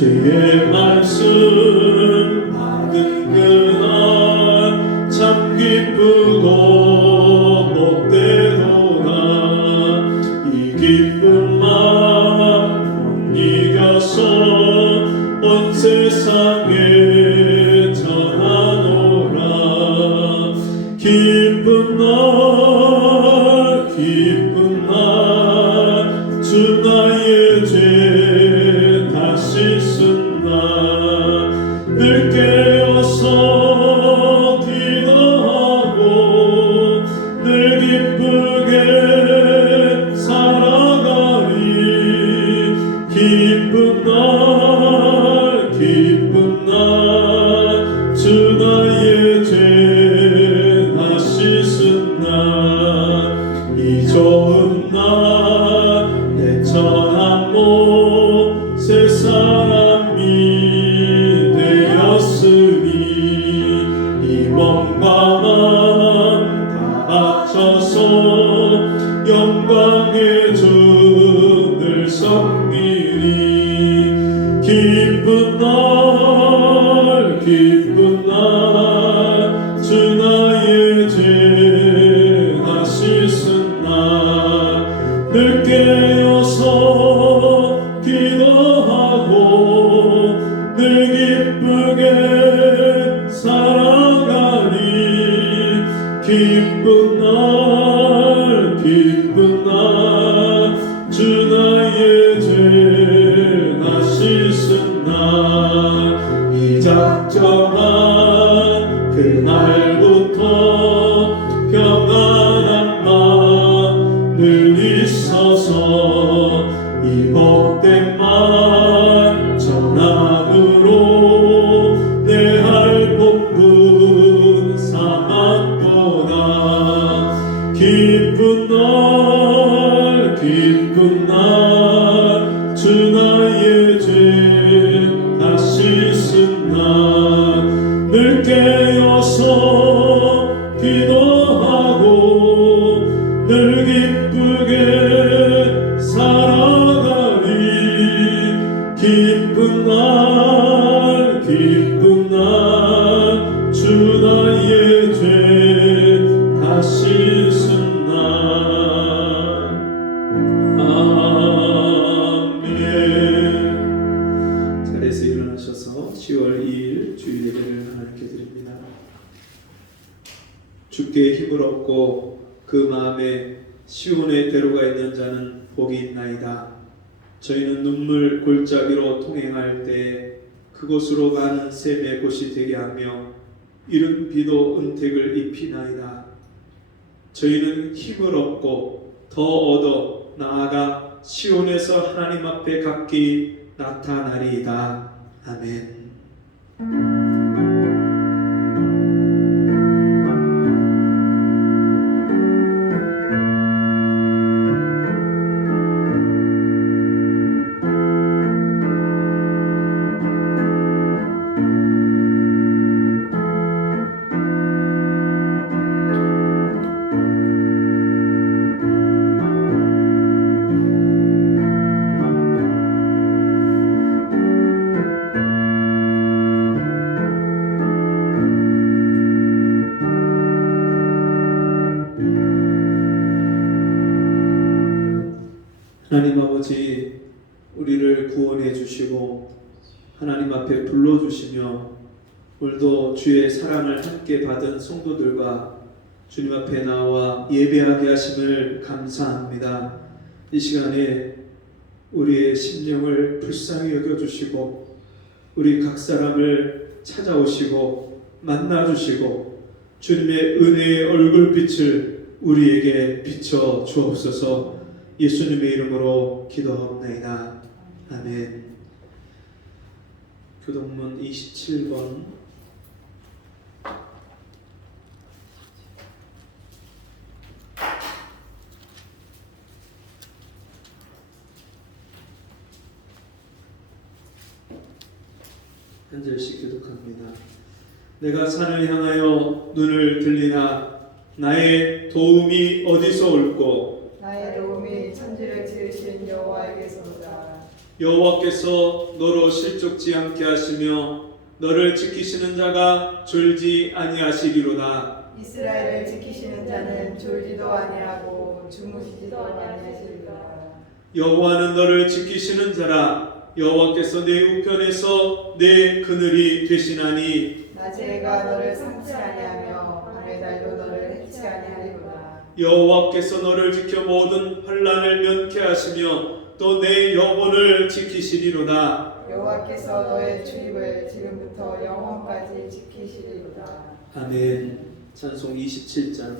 주의 말씀 받은 그날 참 기쁘고 못되도다. 이 기쁜 마음 못 이겨서 온 세상에 전하노라. 기쁜 날 주 나의 죄 다 씻은다. 늘 깨어서 기도하고 늘 기쁘게 살아가리. 기쁜 날 주 나의 죄 다 씻은 날. 이 좋은 날 내 천한 모세 사람이 되었으니 이 몸과 마음 다 바쳐서 영광의 주를 섬기리. 기쁜 날 주 나의 죄 다 씻은 날. 늘 깨어서 기도하고 늘 기쁘게 살아가리. 기쁜 날 주 나의 죄 다 씻은 날. 이 작정한 그날부터 평안한 마음 늘 있어서 이 복된 말 전함으로 내 할 복분 삼았도다. 기쁜 날 주 나의 죄 다 씻은 날. 늘 깨어서 기도하고 늘 기쁘게 살아가리. 기쁜 날 주 나의 죄 다 씻은 날. 아멘. 자리에서 일어나셔서 10월 2일 주일 예배를 하나님께 드립니다. 주께 힘을 얻고 그 마음에 시온의 대로가 있는 자는 복이 있나이다. 저희는 눈물 골짜기로 통행할 때 그곳으로 가는 샘의 곳이 되게 하며 이른 비도 은택을 입히나이다. 저희는 힘을 얻고 더 얻어 나아가 시온에서 하나님 앞에 각기 나타나리이다. 아멘. 하나님 아버지, 우리를 구원해 주시고 하나님 앞에 불러주시며 오늘도 주의 사랑을 함께 받은 성도들과 주님 앞에 나와 예배하게 하심을 감사합니다. 이 시간에 우리의 심령을 불쌍히 여겨주시고 우리 각 사람을 찾아오시고 만나주시고 주님의 은혜의 얼굴빛을 우리에게 비춰 주옵소서. 예수님의 이름으로 기도하옵나이다. 아멘. 교동문 27번. 한 절씩 교독합니다. 내가 산을 향하여 눈을 들리나 나의 도움이 어디서 올꼬? 나의 도움이 천지를 지으신 여호와에게서로다. 여호와께서 너로 실족지 않게 하시며 너를 지키시는 자가 졸지 아니하시리로다. 이스라엘을 지키시는 자는 졸지도 아니하고 주무시지도 아니하시리로다. 여호와는 너를 지키시는 자라. 여호와께서 내 우편에서 내 그늘이 되시나니 낮에 해가 너를 삼지 아니하며 밤의 달도 너를 해치 아니하리로다. 여호와께서 너를 지켜 모든 환난을 면케 하시며 또 내 영혼을 지키시리로다. 여호와께서 너의 출입을 지금부터 영원까지 지키시리로다. 아멘. 찬송 27장.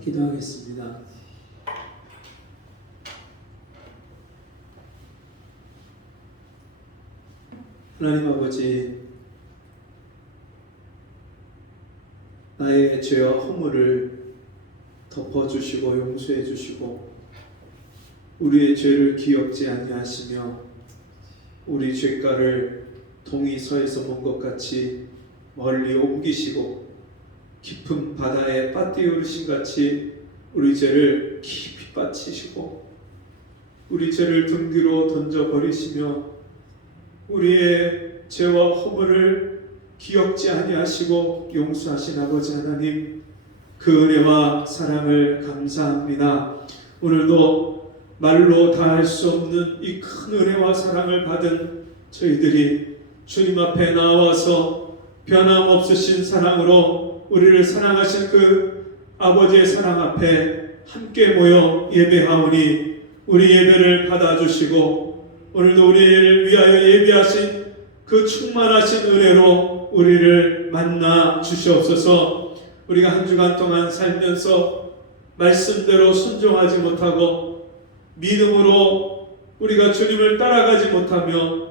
기도하겠습니다. 하나님 아버지, 나의 죄와 허물을 덮어주시고 용서해주시고 우리의 죄를 기억지 아니하시며 우리 죄가를 동이 서에서 본 것 같이 멀리 옮기시고 깊은 바다에 빠뜨리신 같이 우리 죄를 깊이 빠치시고 우리 죄를 등 뒤로 던져버리시며 우리의 죄와 허물을 기억지 아니하시고 용서하신 아버지 하나님, 그 은혜와 사랑을 감사합니다. 오늘도 말로 다 할 수 없는 이 큰 은혜와 사랑을 받은 저희들이 주님 앞에 나와서 변함없으신 사랑으로 우리를 사랑하신 그 아버지의 사랑 앞에 함께 모여 예배하오니 우리 예배를 받아주시고 오늘도 우리를 위하여 예비하신 그 충만하신 은혜로 우리를 만나 주시옵소서. 우리가 한 주간 동안 살면서 말씀대로 순종하지 못하고 믿음으로 우리가 주님을 따라가지 못하며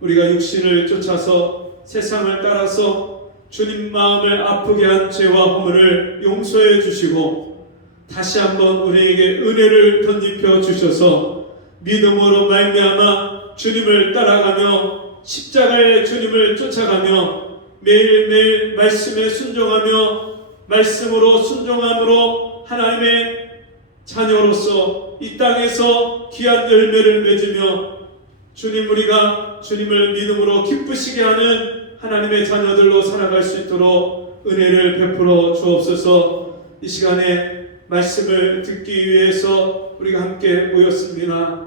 우리가 육신을 쫓아서 세상을 따라서 주님 마음을 아프게 한 죄와 허물을 용서해 주시고 다시 한번 우리에게 은혜를 덧입혀 주셔서 믿음으로 말미암아 주님을 따라가며 십자가의 주님을 쫓아가며 매일매일 말씀에 순종하며 말씀으로 순종함으로 하나님의 자녀로서 이 땅에서 귀한 열매를 맺으며 주님, 우리가 주님을 믿음으로 기쁘시게 하는 하나님의 자녀들로 살아갈 수 있도록 은혜를 베풀어 주옵소서. 이 시간에 말씀을 듣기 위해서 우리가 함께 모였습니다.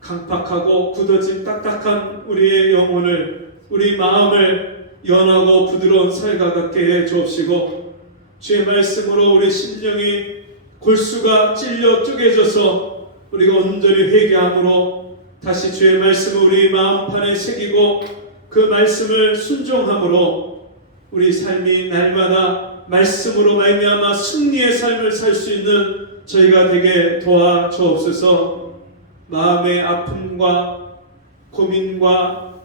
강팍하고 굳어진 딱딱한 우리의 영혼을, 우리 마음을 연하고 부드러운 살과 같게 해 주옵시고 주의 말씀으로 우리 심령이 골수가 찔려 쪼개져서 우리가 온전히 회개함으로 다시 주의 말씀을 우리 마음판에 새기고 그 말씀을 순종함으로 우리 삶이 날마다 말씀으로 말미암아 승리의 삶을 살 수 있는 저희가 되게 도와주옵소서. 마음의 아픔과 고민과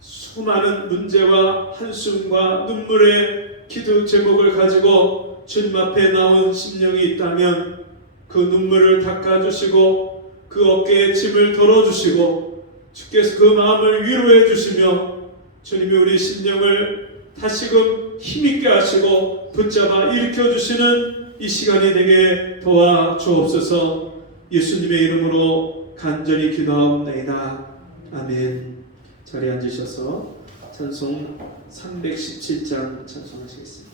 수많은 문제와 한숨과 눈물의 기도 제목을 가지고 주님 앞에 나온 심령이 있다면 그 눈물을 닦아주시고 그 어깨에 짐을 덜어주시고 주께서 그 마음을 위로해 주시며 주님이 우리 심령을 다시금 힘있게 하시고 붙잡아 일으켜주시는 이 시간이 되게 도와주옵소서. 예수님의 이름으로 간절히 기도하옵나이다. 아멘. 자리에 앉으셔서 찬송 317장 찬송하시겠습니다.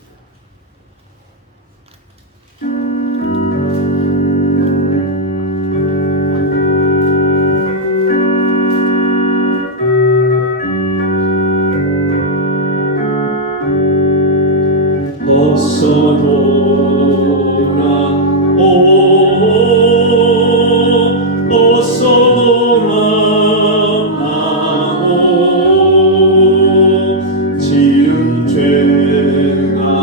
어서 돌아오라 지은 죄가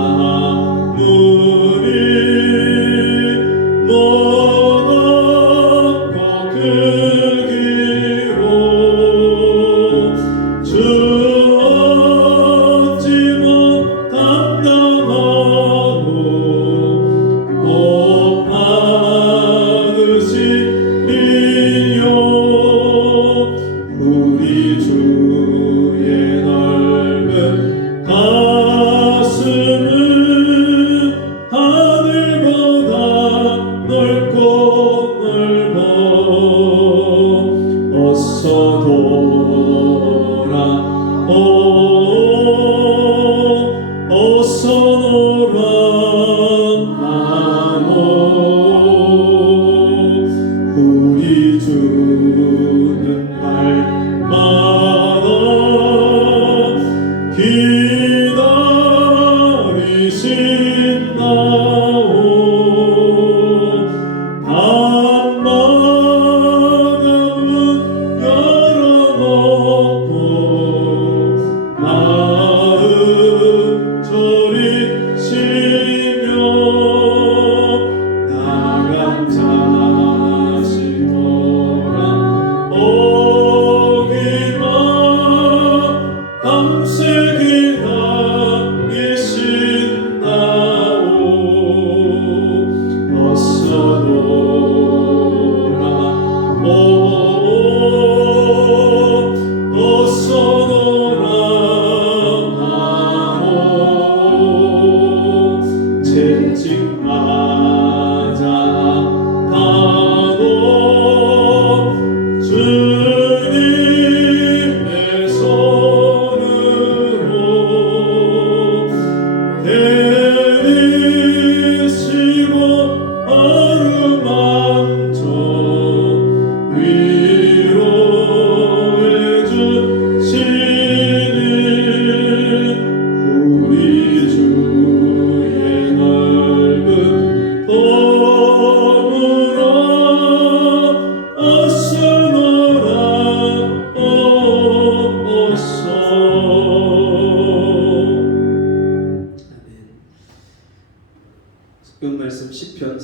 시편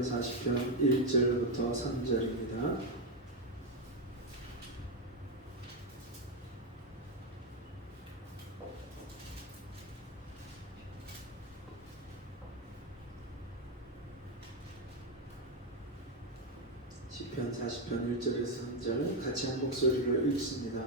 40편 1절부터 3절입니다. 시편 40편 1절에서 3절 같이 한 목소리로 읽습니다.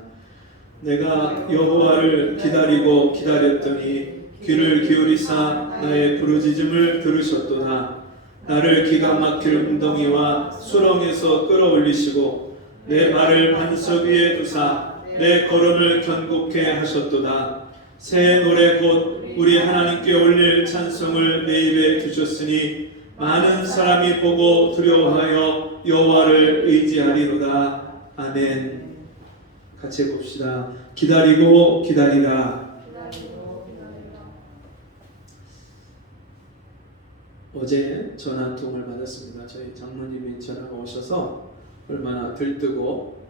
내가 여호와를 기다리고 기다렸더니 귀를 기울이사 나의 부르짖음을 들으셨도다. 나를 기가 막힐 웅덩이와 수렁에서 끌어올리시고 내 발을 반석 위에 두사 내 걸음을 견고케 하셨도다. 새 노래 곧 우리 하나님께 올릴 찬송을 내 입에 두셨으니 많은 사람이 보고 두려워하여 여호와를 의지하리로다. 아멘. 같이 해봅시다. 기다리고 기다리라. 어제 전화 한 통을 받았습니다. 저희 장로님이 전화가 오셔서 얼마나 들뜨고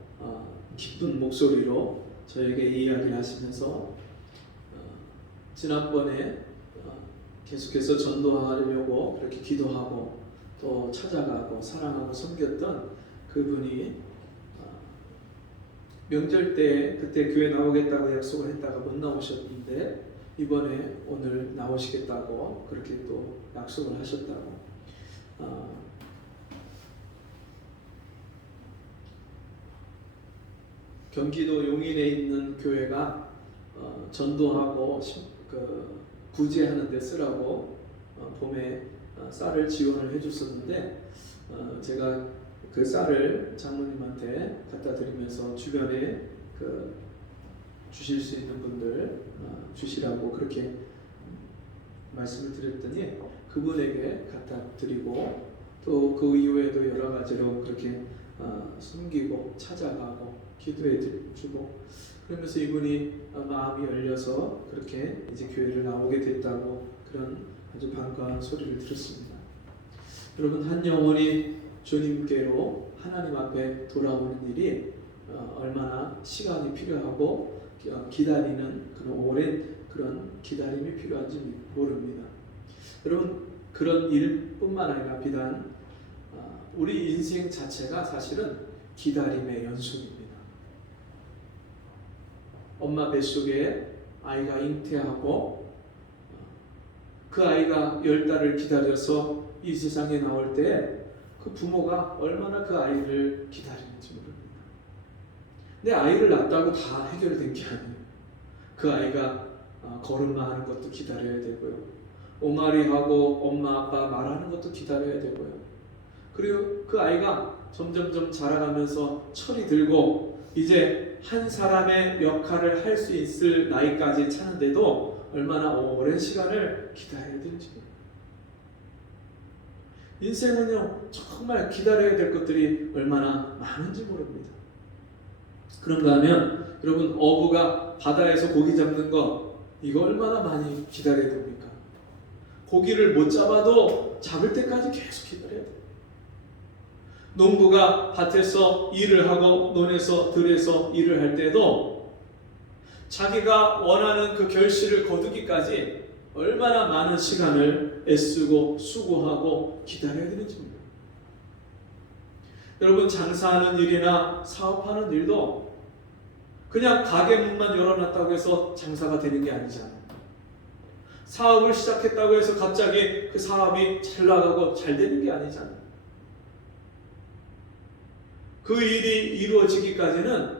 기쁜 목소리로 저에게 이야기를 하시면서 지난번에 계속해서 전도하려고 그렇게 기도하고 또 찾아가고 사랑하고 섬겼던 그분이 명절 때 그때 교회 나오겠다고 약속을 했다가 못 나오셨는데 이번에 오늘 나오시겠다고 그렇게 또 약속을 하셨다고. 경기도 용인에 있는 교회가 전도하고 구제하는 데 쓰라고 봄에 쌀을 지원을 해줬었는데 제가 그 쌀을 장로님한테 갖다 드리면서 주변에 주실 수 있는 분들 주시라고 그렇게 말씀을 드렸더니 그분에게 갖다 드리고 또 그 이후에도 여러 가지로 그렇게 숨기고 찾아가고 기도해 주고 그러면서 이분이 마음이 열려서 그렇게 이제 교회를 나오게 됐다고 그런 아주 반가운 소리를 들었습니다. 여러분, 한 영혼이 주님께로 하나님 앞에 돌아오는 일이 얼마나 시간이 필요하고 기다리는 그런 오랜 그런 기다림이 필요한지 모릅니다. 여러분, 그런 일뿐만 아니라 비단 우리 인생 자체가 사실은 기다림의 연속입니다. 엄마 뱃속에 아이가 잉태하고 그 아이가 10달을 기다려서 이 세상에 나올 때 그 부모가 얼마나 그 아이를 기다리는지 모릅니다. 내 아이를 낳았다고 다 해결된 게 아니에요. 그 아이가 걸음마 하는 것도 기다려야 되고요. 옹알이하고 엄마 아빠 말하는 것도 기다려야 되고요. 그리고 그 아이가 점점점 자라가면서 철이 들고 이제 한 사람의 역할을 할 수 있을 나이까지 차는데도 얼마나 오랜 시간을 기다려야 되는지 모릅니다. 인생은요 정말 기다려야 될 것들이 얼마나 많은지 모릅니다. 그런가 하면 여러분, 어부가 바다에서 고기 잡는 거 이거 얼마나 많이 기다려야 됩니까? 고기를 못 잡아도 잡을 때까지 계속 기다려야 돼요. 농부가 밭에서 일을 하고 논에서 들에서 일을 할 때도 자기가 원하는 그 결실을 거두기까지 얼마나 많은 시간을 애쓰고 수고하고 기다려야 되는지 모릅니다. 여러분, 장사하는 일이나 사업하는 일도 그냥 가게 문만 열어놨다고 해서 장사가 되는 게 아니잖아요. 사업을 시작했다고 해서 갑자기 그 사업이 잘 나가고 잘 되는 게 아니잖아요. 그 일이 이루어지기까지는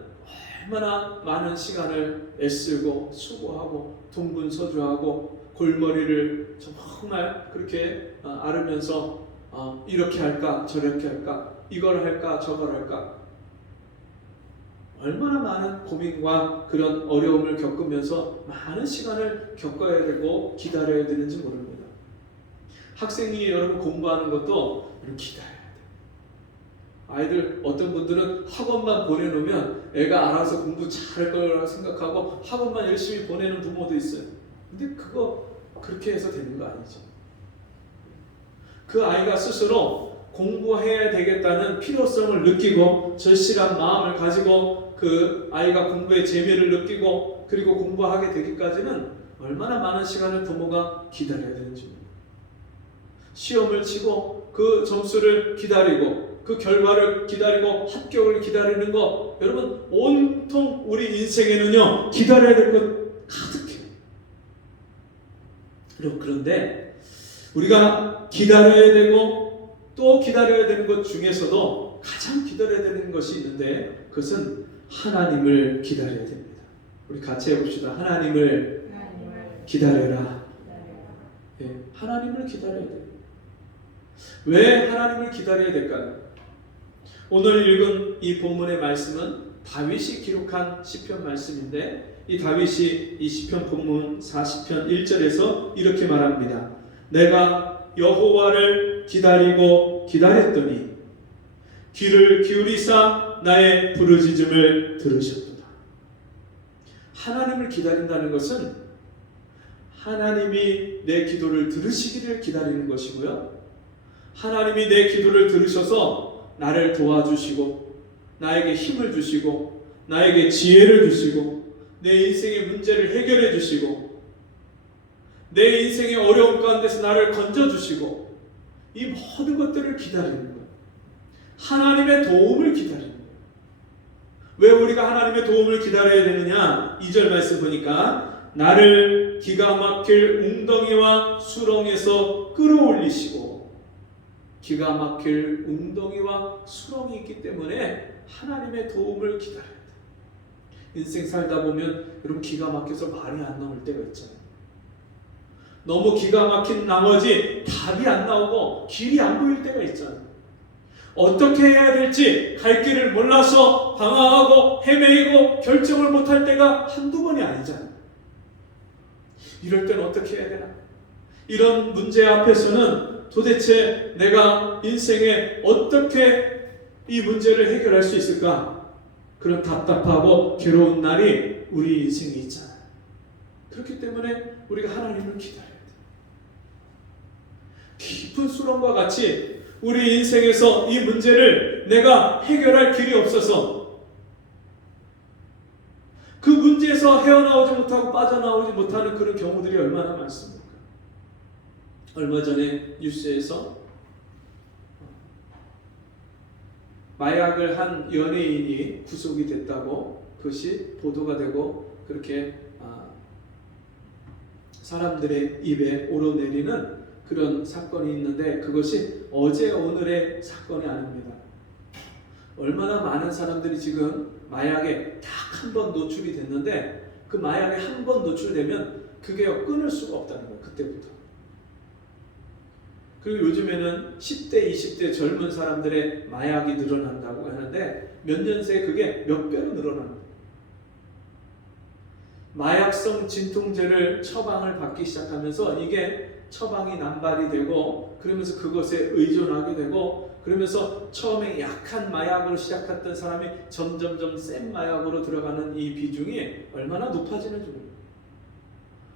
얼마나 많은 시간을 애쓰고 수고하고 동분서주하고 골머리를 정말 그렇게 앓으면서 이렇게 할까 저렇게 할까 이걸 할까 저걸 할까 얼마나 많은 고민과 그런 어려움을 겪으면서 많은 시간을 겪어야 되고 기다려야 되는지 모릅니다. 학생이 여러분 공부하는 것도 기다려야 돼요. 아이들 어떤 분들은 학원만 보내놓으면 애가 알아서 공부 잘할 거라고 생각하고 학원만 열심히 보내는 부모도 있어요. 근데 그거 그렇게 해서 되는 거 아니죠. 그 아이가 스스로 공부해야 되겠다는 필요성을 느끼고 절실한 마음을 가지고 그 아이가 공부의 재미를 느끼고 그리고 공부하게 되기까지는 얼마나 많은 시간을 부모가 기다려야 되는지 모릅니다. 시험을 치고 그 점수를 기다리고 그 결과를 기다리고 합격을 기다리는 거, 여러분 온통 우리 인생에는요 기다려야 될 것 가득해요. 그런데 우리가 기다려야 되고 또 기다려야 되는 것 중에서도 가장 기다려야 되는 것이 있는데 그것은 하나님을 기다려야 됩니다. 우리 같이 해봅시다. 하나님을 기다려라. 예, 하나님을 기다려야 돼요. 왜 하나님을 기다려야 될까요? 오늘 읽은 이 본문의 말씀은 다윗이 기록한 시편 말씀인데 이 다윗이 이 시편 본문 40편 1절에서 이렇게 말합니다. 내가 여호와를 기다리고 기다렸더니 귀를 기울이사 나의 부르짖음을 들으셨도다. 하나님을 기다린다는 것은 하나님이 내 기도를 들으시기를 기다리는 것이고요. 하나님이 내 기도를 들으셔서 나를 도와주시고 나에게 힘을 주시고 나에게 지혜를 주시고 내 인생의 문제를 해결해 주시고 내 인생의 어려움 가운데서 나를 건져주시고 이 모든 것들을 기다리는 거예요. 하나님의 도움을 기다리는 거예요. 왜 우리가 하나님의 도움을 기다려야 되느냐? 2절 말씀 보니까 나를 기가 막힐 웅덩이와 수렁에서 끌어올리시고, 기가 막힐 웅덩이와 수렁이 있기 때문에 하나님의 도움을 기다려야 돼요. 인생 살다 보면 여러분 기가 막혀서 말이 안 나올 때가 있잖아요. 너무 기가 막힌 나머지 답이 안 나오고 길이 안 보일 때가 있잖아요. 어떻게 해야 될지 갈 길을 몰라서 방황하고 헤매이고 결정을 못할 때가 한두 번이 아니잖아요. 이럴 때는 어떻게 해야 되나? 이런 문제 앞에서는 도대체 내가 인생에 어떻게 이 문제를 해결할 수 있을까? 그런 답답하고 괴로운 날이 우리 인생에 있잖아요. 그렇기 때문에 우리가 하나님을 기다려야 돼요. 깊은 수렁과 같이 우리 인생에서 이 문제를 내가 해결할 길이 없어서 그 문제에서 헤어나오지 못하고 빠져나오지 못하는 그런 경우들이 얼마나 많습니까? 얼마 전에 뉴스에서 마약을 한 연예인이 구속이 됐다고 그것이 보도가 되고 그렇게 사람들의 입에 오르내리는 그런 사건이 있는데 그것이 어제 오늘의 사건이 아닙니다. 얼마나 많은 사람들이 지금 마약에 딱 한 번 노출이 됐는데 그 마약에 한 번 노출되면 그게 끊을 수가 없다는 거예요. 그때부터. 그리고 요즘에는 10대, 20대 젊은 사람들의 마약이 늘어난다고 하는데 몇 년 새에 그게 몇 배로 늘어나는 거예요. 마약성 진통제를 처방을 받기 시작하면서 이게 처방이 남발이 되고 그러면서 그것에 의존하게 되고 그러면서 처음에 약한 마약으로 시작했던 사람이 점점점 센 마약으로 들어가는 이 비중이 얼마나 높아지는지 모릅니다.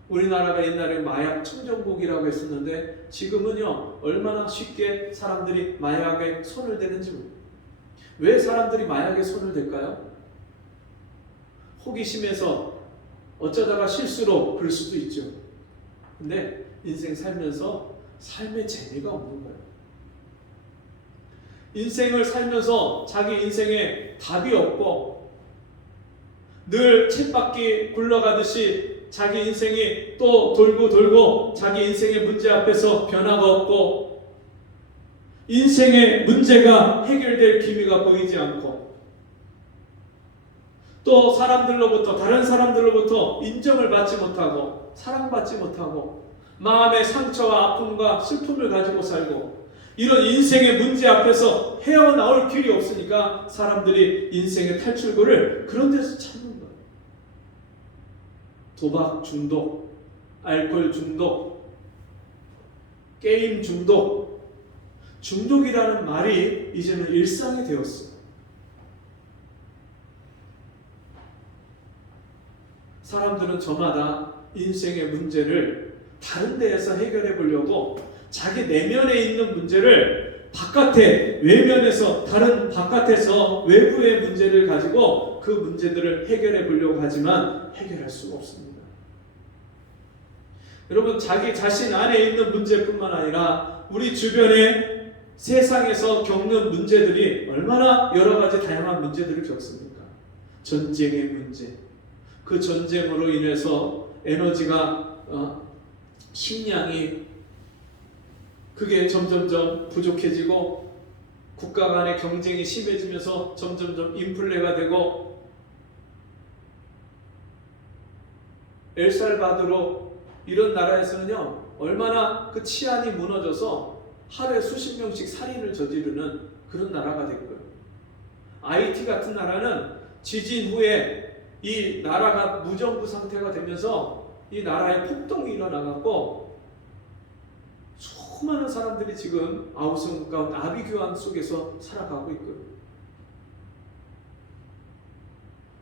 우리나라가 옛날에 마약 청정국이라고 했었는데 지금은요 얼마나 쉽게 사람들이 마약에 손을 대는지 모릅니다. 왜 사람들이 마약에 손을 댈까요? 호기심에서 어쩌다가 실수로 그럴 수도 있죠. 근데 인생 살면서 삶의 재미가 없는 거예요. 인생을 살면서 자기 인생에 답이 없고 늘 쳇바퀴 굴러가듯이 자기 인생이 또 돌고 돌고 자기 인생의 문제 앞에서 변화가 없고 인생의 문제가 해결될 기미가 보이지 않고 또 사람들로부터 다른 사람들로부터 인정을 받지 못하고 사랑받지 못하고 마음의 상처와 아픔과 슬픔을 가지고 살고 이런 인생의 문제 앞에서 헤어나올 길이 없으니까 사람들이 인생의 탈출구를 그런 데서 찾는 거예요. 도박 중독, 알코올 중독, 게임 중독, 중독이라는 말이 이제는 일상이 되었어요. 사람들은 저마다 인생의 문제를 다른 데에서 해결해 보려고 자기 내면에 있는 문제를 바깥에 외면에서 다른 바깥에서 외부의 문제를 가지고 그 문제들을 해결해 보려고 하지만 해결할 수가 없습니다. 여러분 자기 자신 안에 있는 문제뿐만 아니라 우리 주변에 세상에서 겪는 문제들이 얼마나 여러 가지 다양한 문제들을 겪습니까? 전쟁의 문제, 그 전쟁으로 인해서 에너지가 식량이 그게 점점점 부족해지고 국가 간의 경쟁이 심해지면서 점점점 인플레가 되고 엘살바도르 이런 나라에서는요 얼마나 그 치안이 무너져서 하루에 수십 명씩 살인을 저지르는 그런 나라가 됐고요. 아이티 같은 나라는 지진 후에 이 나라가 무정부 상태가 되면서 이 나라에 폭동이 일어나갖고 수많은 사람들이 지금 아우성 가운데 아비규환 속에서 살아가고 있고요.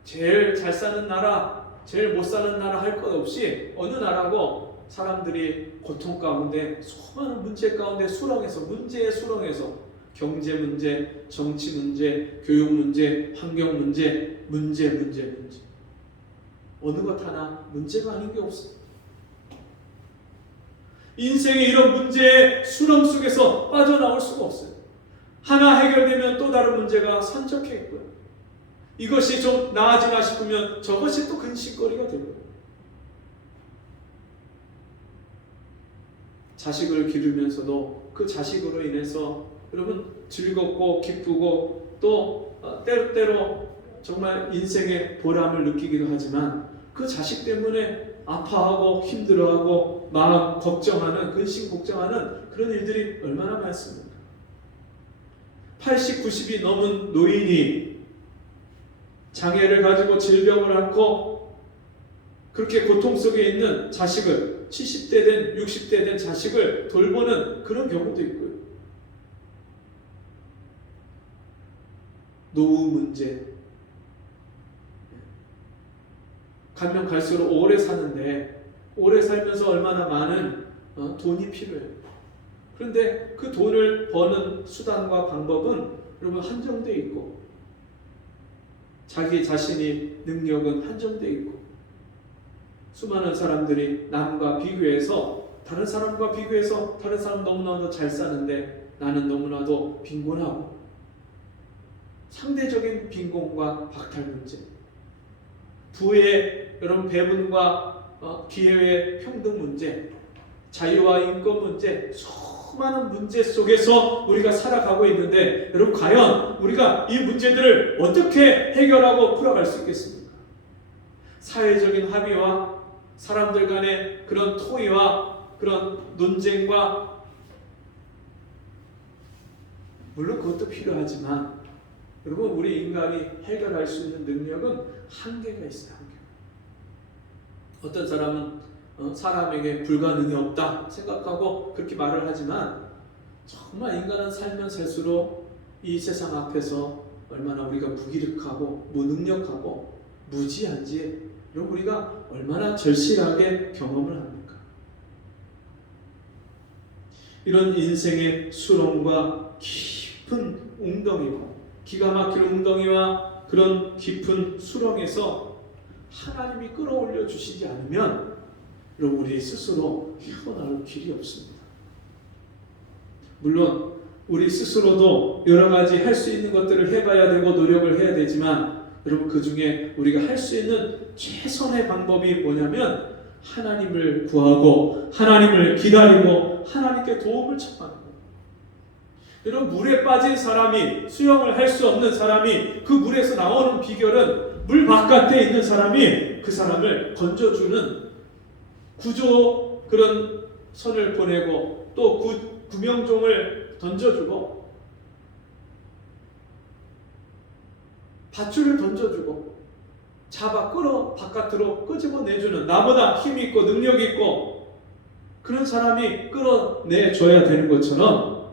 제일 잘 사는 나라, 제일 못 사는 나라 할 것 없이 어느 나라고 사람들이 고통 가운데 수많은 문제 가운데 수렁에서 문제에 수렁에서 경제 문제, 정치 문제, 교육 문제, 환경 문제, 문제 어느 것 하나 문제가 아닌 게 없습니다. 인생의 이런 문제의 수렁 속에서 빠져나올 수가 없어요. 하나 해결되면 또 다른 문제가 산적해 있고요. 이것이 좀 나아지나 싶으면 저것이 또 근심거리가 되고요. 자식을 기르면서도 그 자식으로 인해서 여러분 즐겁고 기쁘고 또 때로 정말 인생의 보람을 느끼기도 하지만 그 자식 때문에 아파하고 힘들어하고 마음 걱정하는 근심 걱정하는 그런 일들이 얼마나 많습니까? 80, 90이 넘은 노인이 장애를 가지고 질병을 앓고 그렇게 고통 속에 있는 자식을 70대 된 60대 된 자식을 돌보는 그런 경우도 있고요. 노후 문제 가면 갈수록 오래 사는데 오래 살면서 얼마나 많은 돈이 필요해요. 그런데 그 돈을 버는 수단과 방법은 여러분 한정되어 있고 자기 자신이 능력은 한정되어 있고 수많은 사람들이 남과 비교해서 다른 사람과 비교해서 다른 사람 너무나도 잘 사는데 나는 너무나도 빈곤하고 상대적인 빈곤과 박탈 문제 부의 여러분 배분과 기회의 평등 문제, 자유와 인권 문제, 수많은 문제 속에서 우리가 살아가고 있는데 여러분 과연 우리가 이 문제들을 어떻게 해결하고 풀어갈 수 있겠습니까? 사회적인 합의와 사람들 간의 그런 토의와 그런 논쟁과 물론 그것도 필요하지만 여러분 우리 인간이 해결할 수 있는 능력은 한계가 있어요. 한계. 어떤 사람은 사람에게 불가능이 없다 생각하고 그렇게 말을 하지만 정말 인간은 살면 살수록 이 세상 앞에서 얼마나 우리가 무기력하고 무능력하고 무지한지 여러분 우리가 얼마나 절실하게 경험을 합니까? 이런 인생의 수렁과 깊은 웅덩이와 기가 막힐 웅덩이와 그런 깊은 수렁에서 하나님이 끌어올려 주시지 않으면 여러분 우리 스스로 헤어나올 길이 없습니다. 물론 우리 스스로도 여러 가지 할 수 있는 것들을 해봐야 되고 노력을 해야 되지만 여러분 그 중에 우리가 할 수 있는 최선의 방법이 뭐냐면 하나님을 구하고 하나님을 기다리고 하나님께 도움을 청하는 거예요. 여러분 물에 빠진 사람이 수영을 할 수 없는 사람이 그 물에서 나오는 비결은 물 바깥에 있는 사람이 그 사람을 건져주는 구조 그런 선을 보내고 또 구명종을 던져주고 밧줄을 던져주고 잡아 끌어 바깥으로 끄집어내주는 나보다 힘이 있고 능력이 있고 그런 사람이 끌어내줘야 되는 것처럼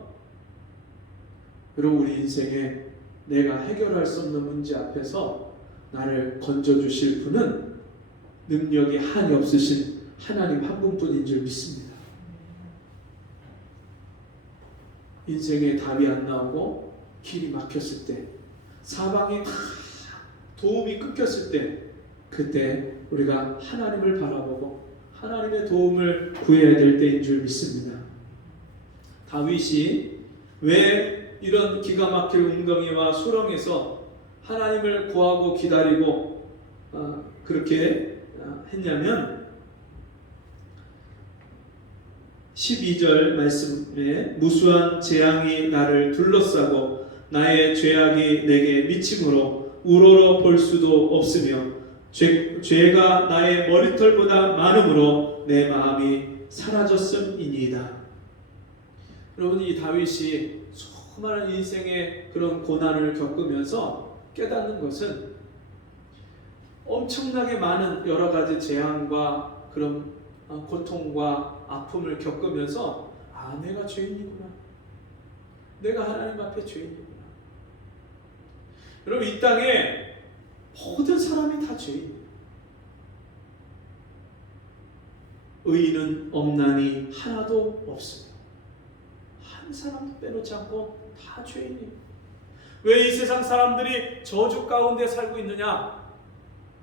여러분 우리 인생에 내가 해결할 수 없는 문제 앞에서 나를 건져주실 분은 능력이 한이 없으신 하나님 한 분뿐인 줄 믿습니다. 인생에 답이 안 나오고 길이 막혔을 때, 사방이 다 도움이 끊겼을 때, 그때 우리가 하나님을 바라보고 하나님의 도움을 구해야 될 때인 줄 믿습니다. 다윗이 왜 이런 기가 막힐 웅덩이와 수렁에서 하나님을 구하고 기다리고 그렇게 했냐면 12절 말씀에 무수한 재앙이 나를 둘러싸고 나의 죄악이 내게 미침으로 우러러 볼 수도 없으며 죄가 나의 머리털보다 많음으로 내 마음이 사라졌음이니이다. 여러분, 이 다윗이 수많은 인생의 그런 고난을 겪으면서 깨닫는 것은 엄청나게 많은 여러 가지 재앙과 그런 고통과 아픔을 겪으면서 내가 죄인이구나. 내가 하나님 앞에 죄인이구나. 여러분, 이 땅에 모든 사람이 다 죄인이에요. 의인은 없나니 하나도 없습니다. 한 사람도 빼놓지 않고 다 죄인이에요. 왜 이 세상 사람들이 저주 가운데 살고 있느냐?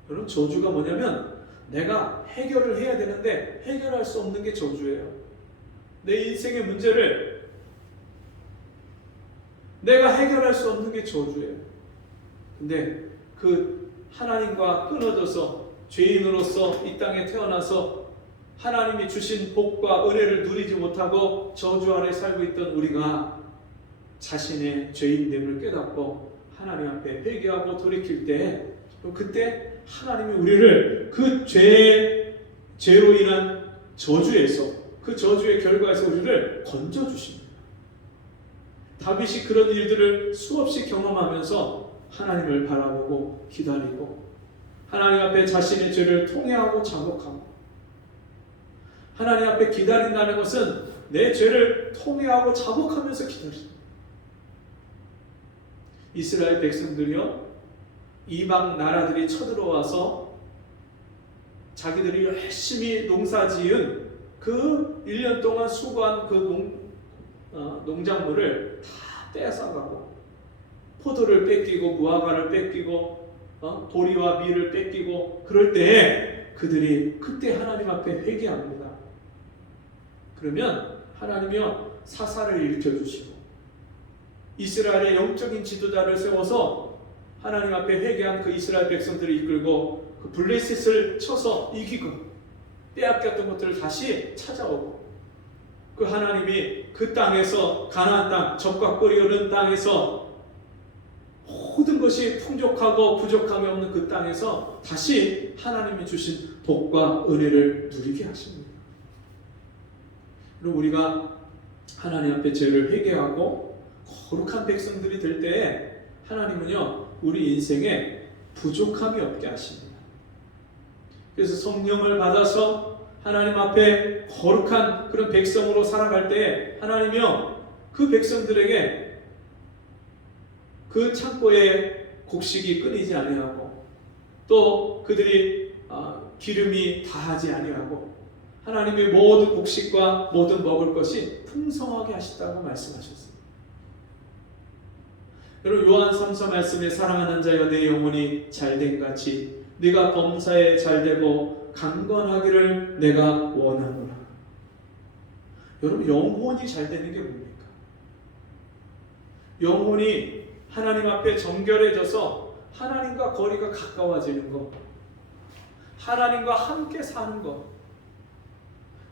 여러분, 저주가 뭐냐면 내가 해결을 해야 되는데 해결할 수 없는 게 저주예요. 내 인생의 문제를 내가 해결할 수 없는 게 저주예요. 근데 그 하나님과 끊어져서 죄인으로서 이 땅에 태어나서 하나님이 주신 복과 은혜를 누리지 못하고 저주 아래 살고 있던 우리가 자신의 죄인됨을 깨닫고 하나님 앞에 회개하고 돌이킬 때, 그때 하나님이 우리를 그 죄로 인한 저주에서, 그 저주의 결과에서 우리를 건져주십니다. 다윗이 그런 일들을 수없이 경험하면서 하나님을 바라보고 기다리고 하나님 앞에 자신의 죄를 통회하고 자복하고, 하나님 앞에 기다린다는 것은 내 죄를 통회하고 자복하면서 기다립니다. 이스라엘 백성들이요, 이방 나라들이 쳐들어와서 자기들이 열심히 농사지은 그 1년 동안 수고한 그 농작물을 다 떼앗아가고, 포도를 뺏기고 무화과를 뺏기고 보리와 밀을 뺏기고, 그럴 때 그들이 그때 하나님 앞에 회개합니다. 그러면 하나님이요 사사를 일으켜주시고 이스라엘의 영적인 지도자를 세워서 하나님 앞에 회개한 그 이스라엘 백성들을 이끌고 그 블레셋을 쳐서 이기고 빼앗겼던 것들을 다시 찾아오고, 그 하나님이 그 땅에서, 가나안 땅, 젖과 꿀이 흐르는 땅에서 모든 것이 풍족하고 부족함이 없는 그 땅에서 다시 하나님이 주신 복과 은혜를 누리게 하십니다. 그리고 우리가 하나님 앞에 죄를 회개하고 거룩한 백성들이 될 때에 하나님은요 우리 인생에 부족함이 없게 하십니다. 그래서 성령을 받아서 하나님 앞에 거룩한 그런 백성으로 살아갈 때에 하나님이요 그 백성들에게 그 창고에 곡식이 끊이지 아니하고, 또 그들이 기름이 다하지 아니하고, 하나님의 모든 곡식과 모든 먹을 것이 풍성하게 하시다고 말씀하셨습니다. 여러분, 요한 3서 말씀에 사랑하는 자여 내 영혼이 잘된 같이 네가 범사에 잘되고 강건하기를 내가 원하노라. 여러분, 영혼이 잘되는 게 뭡니까? 영혼이 하나님 앞에 정결해져서 하나님과 거리가 가까워지는 것, 하나님과 함께 사는 것.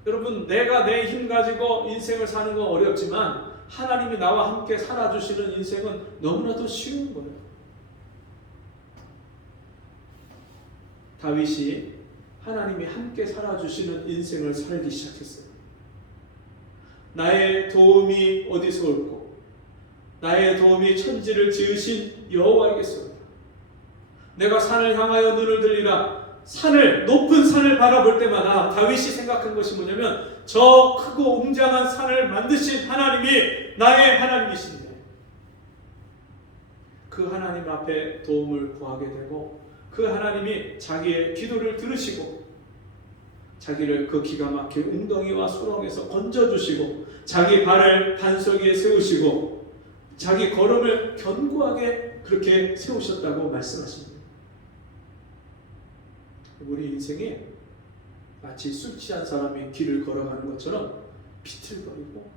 여러분, 내가 내 힘 가지고 인생을 사는 건 어렵지만 하나님이 나와 함께 살아주시는 인생은 너무나도 쉬운 거예요. 다윗이 하나님이 함께 살아주시는 인생을 살기 시작했어요. 나의 도움이 어디서 올고 나의 도움이 천지를 지으신 여호와에게서다. 내가 산을 향하여 눈을 들리라. 높은 산을 바라볼 때마다 다윗이 생각한 것이 뭐냐면 저 크고 웅장한 산을 만드신 하나님이 나의 하나님이신데, 그 하나님 앞에 도움을 구하게 되고 그 하나님이 자기의 기도를 들으시고 자기를 그 기가 막힌 웅덩이와 수렁에서 건져주시고 자기 발을 반석 위에 세우시고 자기 걸음을 견고하게 그렇게 세우셨다고 말씀하십니다. 우리 인생이 마치 술 취한 사람이 길을 걸어가는 것처럼 비틀거리고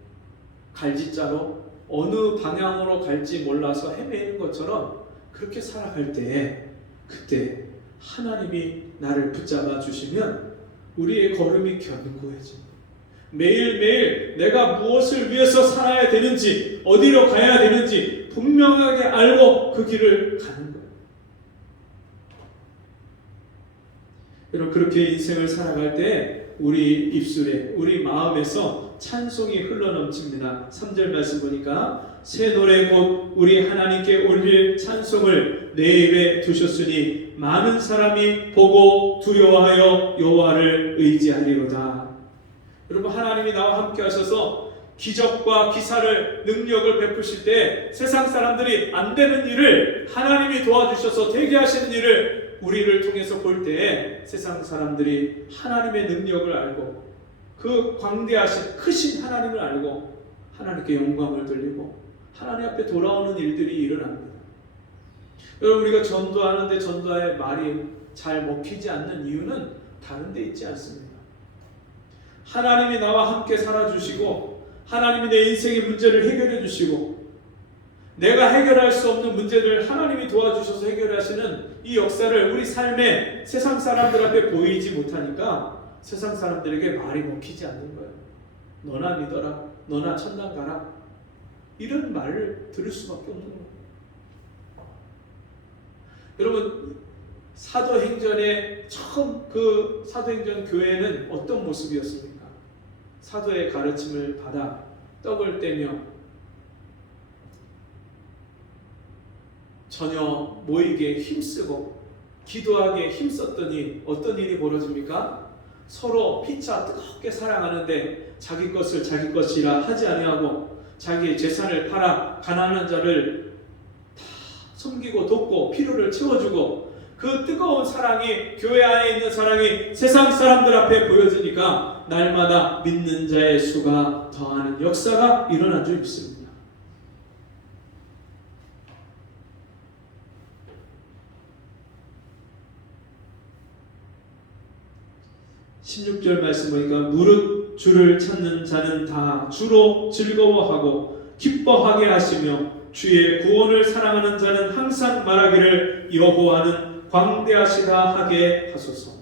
갈지자로 어느 방향으로 갈지 몰라서 헤매는 것처럼 그렇게 살아갈 때에 그때 하나님이 나를 붙잡아 주시면 우리의 걸음이 견고해집니다. 매일매일 내가 무엇을 위해서 살아야 되는지, 어디로 가야 되는지 분명하게 알고 그 길을 가는 거예요. 여러분, 그렇게 인생을 살아갈 때 우리 입술에, 우리 마음에서 찬송이 흘러넘칩니다. 3절 말씀 보니까 새 노래 곧 우리 하나님께 올릴 찬송을 내 입에 두셨으니 많은 사람이 보고 두려워하여 여호와를 의지하리로다. 여러분, 하나님이 나와 함께 하셔서 기적과 기사를, 능력을 베푸실 때 세상 사람들이 안 되는 일을 하나님이 도와주셔서 되게 하시는 일을 우리를 통해서 볼 때에 세상 사람들이 하나님의 능력을 알고 그 광대하신 크신 하나님을 알고 하나님께 영광을 돌리고 하나님 앞에 돌아오는 일들이 일어납니다. 여러분, 우리가 전도하는데 전도의 말이 잘 먹히지 않는 이유는 다른 데 있지 않습니다. 하나님이 나와 함께 살아주시고 하나님이 내 인생의 문제를 해결해 주시고 내가 해결할 수 없는 문제를 하나님이 도와주셔서 해결하시는 이 역사를 우리 삶에 세상 사람들 앞에 보이지 못하니까 세상 사람들에게 말이 먹히지 않는 거예요. 너나 믿어라, 너나 천당 가라, 이런 말을 들을 수밖에 없는 거예요. 여러분, 사도행전의 처음 그 사도행전 교회는 어떤 모습이었습니까? 사도의 가르침을 받아 떡을 떼며 전혀 모이게 힘쓰고 기도하기에 힘썼더니 어떤 일이 벌어집니까? 서로 피차 뜨겁게 사랑하는데 자기 것을 자기 것이라 하지 아니하고 자기의 재산을 팔아 가난한 자를 다 섬기고 돕고 필요를 채워주고 그 뜨거운 사랑이, 교회 안에 있는 사랑이 세상 사람들 앞에 보여지니까 날마다 믿는 자의 수가 더하는 역사가 일어난 줄 믿습니다. 16절 말씀 보니까 무릇 주를 찾는 자는 다 주로 즐거워하고 기뻐하게 하시며 주의 구원을 사랑하는 자는 항상 말하기를 여호와는 광대하시다 하게 하소서.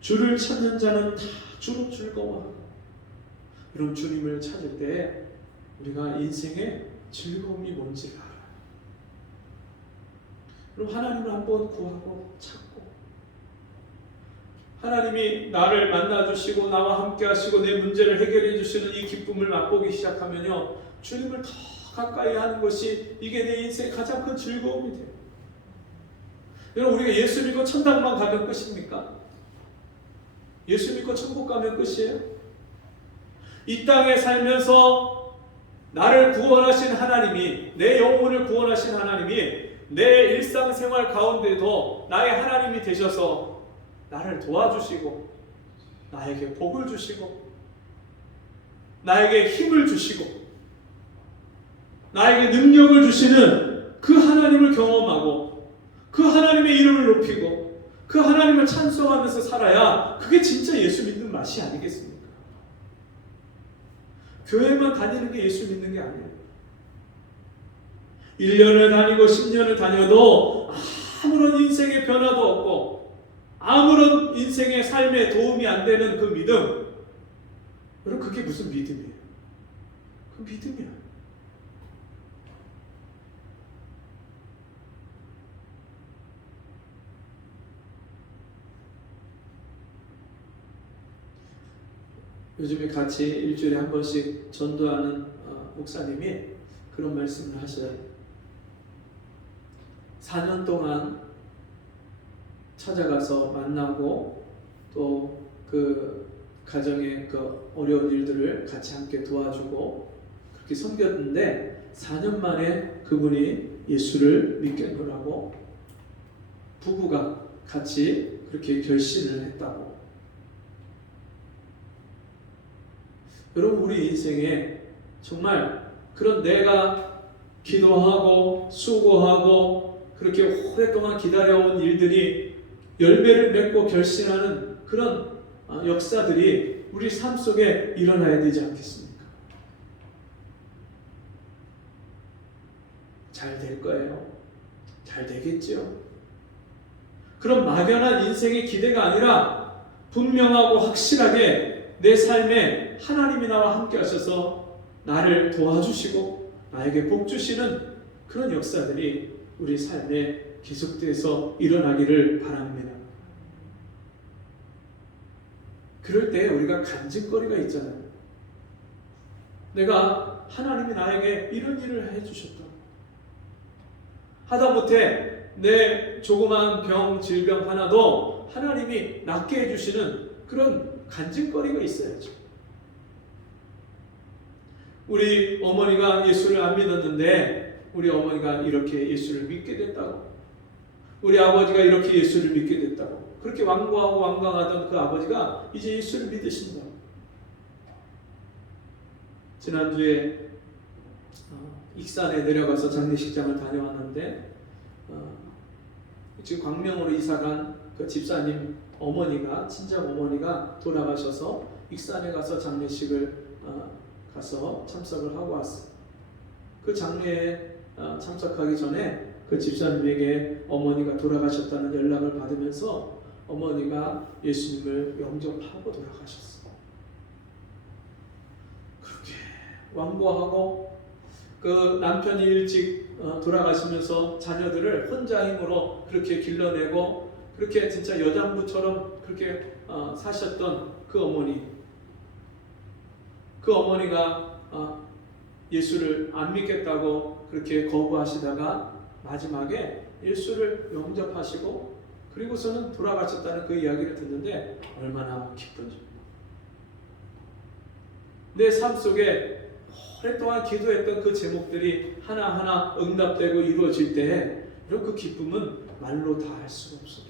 주를 찾는 자는 다 주로 즐거워하고, 여러분, 주님을 찾을 때 우리가 인생의 즐거움이 뭔지를 알아요. 그럼 하나님을 한번 구하고 찾고 하나님이 나를 만나주시고 나와 함께 하시고 내 문제를 해결해 주시는 이 기쁨을 맛보기 시작하면요, 주님을 더 가까이 하는 것이 이게 내 인생의 가장 큰 즐거움이 돼요. 여러분, 우리가 예수 믿고 천당만 가면 끝입니까? 예수 믿고 천국 가면 끝이에요? 이 땅에 살면서 나를 구원하신 하나님이, 내 영혼을 구원하신 하나님이 내 일상생활 가운데도 나의 하나님이 되셔서 나를 도와주시고 나에게 복을 주시고 나에게 힘을 주시고 나에게 능력을 주시는 그 하나님을 경험하고 그 하나님의 이름을 높이고 그 하나님을 찬송하면서 살아야 그게 진짜 예수 믿는 맛이 아니겠습니까? 교회만 다니는 게 예수 믿는 게 아니에요. 1년을 다니고 10년을 다녀도 아무런 인생의 변화도 없고 아무런 인생의 삶에 도움이 안 되는 그 믿음, 여러분, 그게 무슨 믿음이에요? 그 믿음이야. 요즘에 같이 일주일에 한 번씩 전도하는 목사님이 그런 말씀을 하셔요. 4년 동안 찾아가서 만나고 또 그 가정의 그 어려운 일들을 같이 함께 도와주고 그렇게 섬겼는데 4년 만에 그분이 예수를 믿겠노라고 부부가 같이 그렇게 결심을 했다고. 여러분, 우리 인생에 정말 그런 내가 기도하고 수고하고 그렇게 오랫동안 기다려온 일들이 열매를 맺고 결실하는 그런 역사들이 우리 삶 속에 일어나야 되지 않겠습니까? 잘 될 거예요. 잘 되겠죠. 그런 막연한 인생의 기대가 아니라 분명하고 확실하게 내 삶에 하나님이 나와 함께 하셔서 나를 도와주시고 나에게 복 주시는 그런 역사들이 우리 삶에 계속돼서 일어나기를 바랍니다. 그럴 때 우리가 간직거리가 있잖아요. 내가 하나님이 나에게 이런 일을 해주셨다. 하다못해 내 조그만 병, 질병 하나도 하나님이 낫게 해주시는 그런 간직거리가 있어야죠. 우리 어머니가 예수를 안 믿었는데 우리 어머니가 이렇게 예수를 믿게 됐다고, 우리 아버지가 이렇게 예수를 믿게 됐다고, 그렇게 완고하고 완강하던 그 아버지가 이제 예수를 믿으신다. 지난주에 익산에 내려가서 장례식장을 다녀왔는데 지금 광명으로 이사간 그 집사님 어머니가, 친정 어머니가 돌아가셔서 익산에 가서 장례식을 가서 참석을 하고 왔어요. 그 장례에 참석하기 전에 그 집사님에게 어머니가 돌아가셨다는 연락을 받으면서 어머니가 예수님을 영접하고 돌아가셨어요. 그렇게 완고하고 그 남편이 일찍 돌아가시면서 자녀들을 혼자 힘으로 그렇게 길러내고 그렇게 진짜 여장부처럼 그렇게 사셨던 그 어머니가 예수를 안 믿겠다고 그렇게 거부하시다가 마지막에 예수를 영접하시고 그리고서는 돌아가셨다는 그 이야기를 듣는데 얼마나 기쁜지. 내 삶 속에 오랫동안 기도했던 그 제목들이 하나하나 응답되고 이루어질 때 이런 그 기쁨은 말로 다 할 수가 없어요.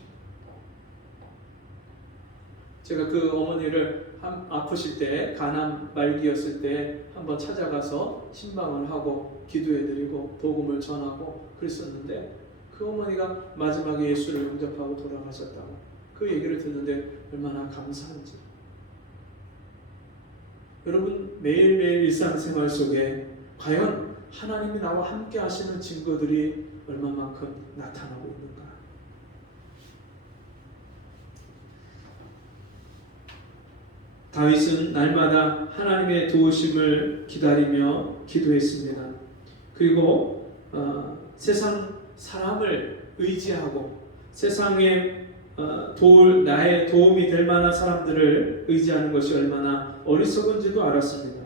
제가 그 어머니를 아프실 때, 간암 말기였을 때 한번 찾아가서 신방을 하고 기도해드리고 복음을 전하고 그랬었는데 그 어머니가 마지막에 예수를 영접하고 돌아가셨다고 그 얘기를 듣는데 얼마나 감사한지. 여러분, 매일매일 일상생활 속에 과연 하나님이 나와 함께 하시는 증거들이 얼마만큼 나타나고 있는가? 다윗은 날마다 하나님의 도우심을 기다리며 기도했습니다. 그리고 세상 사람을 의지하고 세상에 나의 도움이 될 만한 사람들을 의지하는 것이 얼마나 어리석은지도 알았습니다.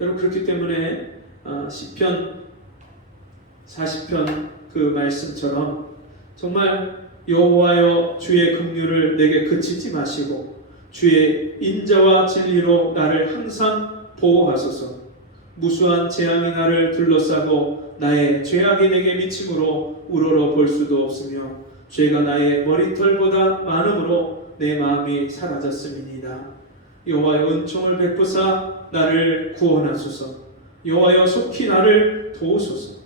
여러분, 그렇기 때문에 시편 40편 그 말씀처럼 정말 여호와여 주의 긍휼을 내게 그치지 마시고 주의 인자와 진리로 나를 항상 보호하소서. 무수한 재앙이 나를 둘러싸고 나의 죄악이 내게 미침으로 우러러 볼 수도 없으며 죄가 나의 머리털보다 많음으로 내 마음이 사라졌음이니이다. 여호와여 은총을 베푸사 나를 구원하소서. 여호와여 속히 나를 도우소서.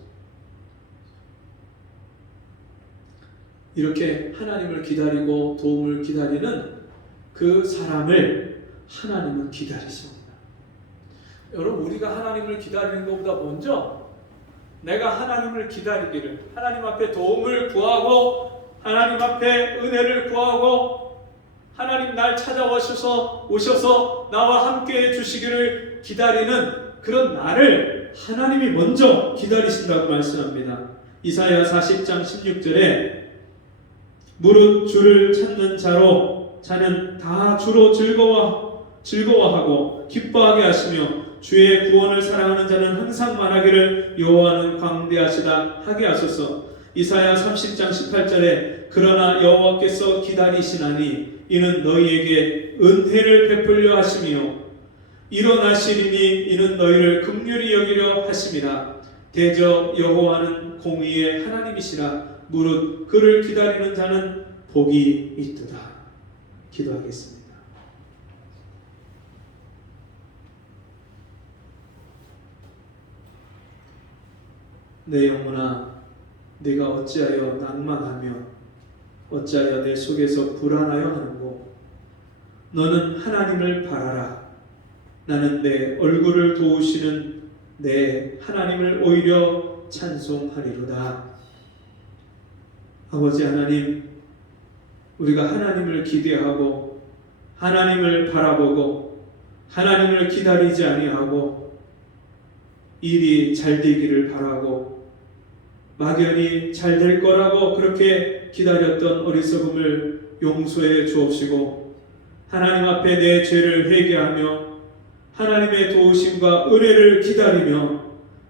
이렇게 하나님을 기다리고 도움을 기다리는 그 사람을 하나님은 기다리십니다. 여러분, 우리가 하나님을 기다리는 것보다 먼저 내가 하나님을 기다리기를, 하나님 앞에 도움을 구하고 하나님 앞에 은혜를 구하고 하나님 날 찾아오셔서 나와 함께 해주시기를 기다리는 그런 나를 하나님이 먼저 기다리신다고 말씀합니다. 이사야 40장 16절에 무릇 주를 찾는 자는 다 주로 즐거워하고 기뻐하게 하시며 주의 구원을 사랑하는 자는 항상 말하기를 여호와는 광대하시다 하게 하소서. 이사야 30장 18절에 그러나 여호와께서 기다리시나니 이는 너희에게 은혜를 베풀려 하시며 일어나시리니 이는 너희를 긍휼히 여기려 하심이라. 대저 여호와는 공의의 하나님이시라. 무릇 그를 기다리는 자는 복이 있도다. 기도하겠습니다. 내 영혼아, 네가 어찌하여 낭만하며 어찌하여 내 속에서 불안하여 하는고? 너는 하나님을 바라라. 나는 내 얼굴을 도우시는 내 하나님을 오히려 찬송하리로다. 아버지 하나님, 우리가 하나님을 기대하고 하나님을 바라보고 하나님을 기다리지 아니하고 일이 잘 되기를 바라고 막연히 잘 될 거라고 그렇게 기다렸던 어리석음을 용서해 주옵시고, 하나님 앞에 내 죄를 회개하며 하나님의 도우심과 은혜를 기다리며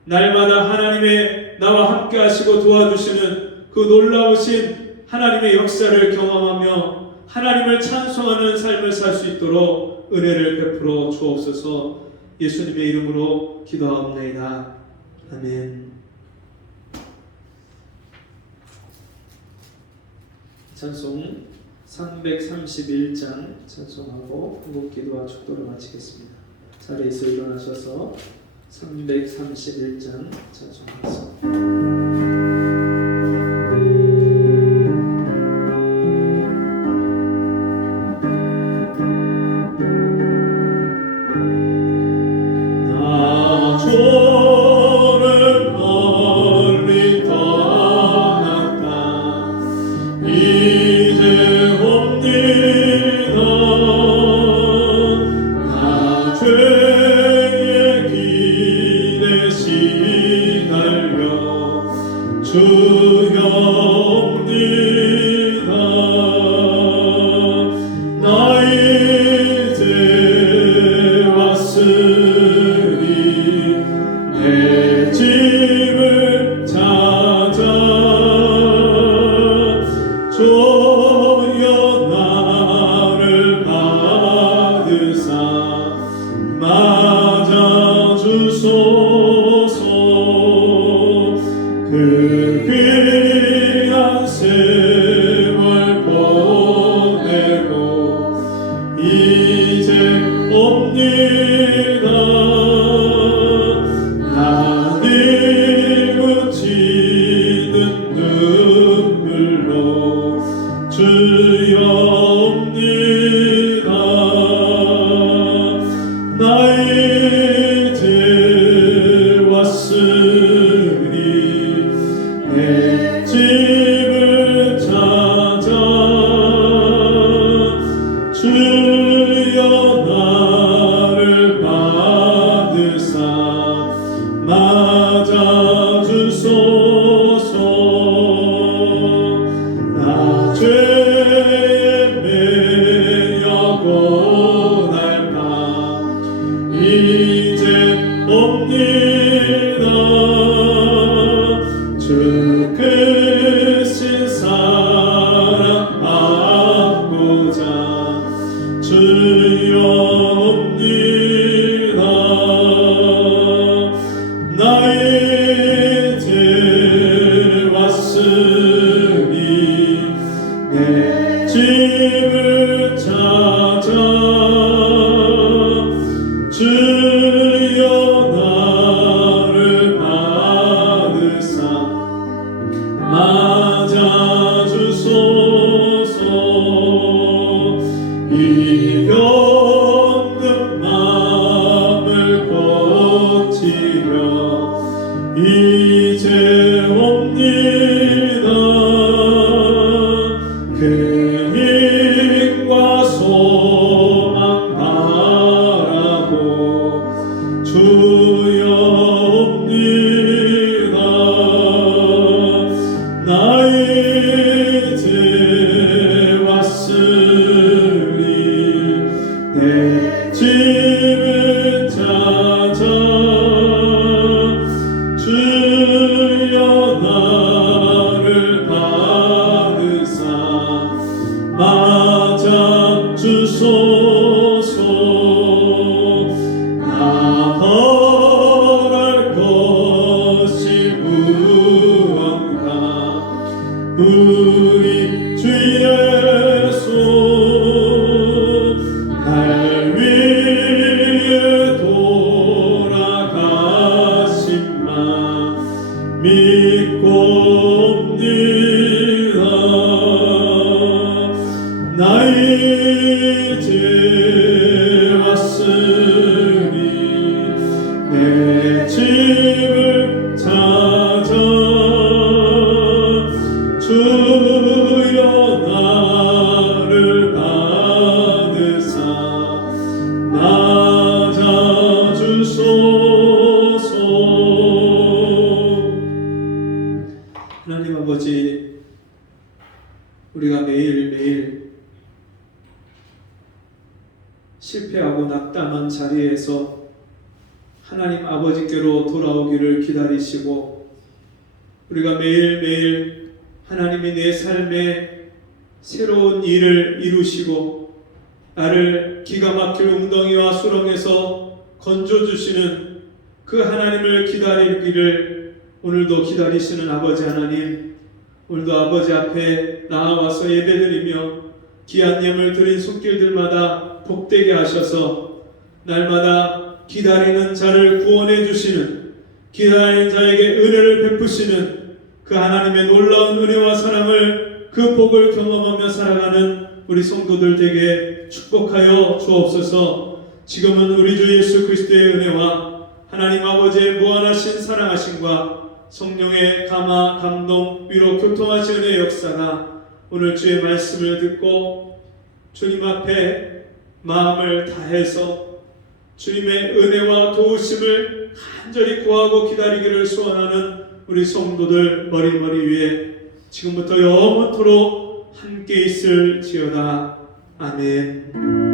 날마다 하나님의 나와 함께 하시고 도와주시는 그 놀라우신 하나님의 역사를 경험하며 하나님을 찬송하는 삶을 살 수 있도록 은혜를 베풀어 주옵소서. 예수님의 이름으로 기도하옵나이다. 아멘. 찬송 331장 찬송하고 한국기도와 축도를 마치겠습니다. 자리에서 일어나셔서 331장 찬송하겠습니다. 우리 주 예수 날 위해 돌아가신 마 이제 왔으니 내 집을 찾아 주여 나를 받으사 맞아주소서. 하나님 아버지, 우리가 매일매일 실패하고 낙담한 자리에서 하나님 아버지께로 돌아오기를 기다리시고, 우리가 매일매일 하나님이 내 삶에 새로운 일을 이루시고 나를 기가 막힐 웅덩이와 수렁에서 건져주시는 그 하나님을 기다리기를 오늘도 기다리시는 아버지 하나님, 오늘도 아버지 앞에 나와서 예배드리며 귀한 예물 드린 손길들마다 복되게 하셔서 날마다 기다리는 자를 구원해 주시는, 기다리는 자에게 은혜를 베푸시는 그 하나님의 놀라운 은혜와 사랑을, 그 복을 경험하며 살아가는 우리 성도들 되게 축복하여 주옵소서. 지금은 우리 주 예수 그리스도의 은혜와 하나님 아버지의 무한하신 사랑하심과 성령의 감화, 감동, 위로, 교통하신 은혜의 역사가 오늘 주의 말씀을 듣고 주님 앞에 마음을 다해서 주님의 은혜와 도우심을 간절히 구하고 기다리기를 소원하는 우리 성도들 머리머리 위에 지금부터 영원토록 함께 있을지어다. 아멘.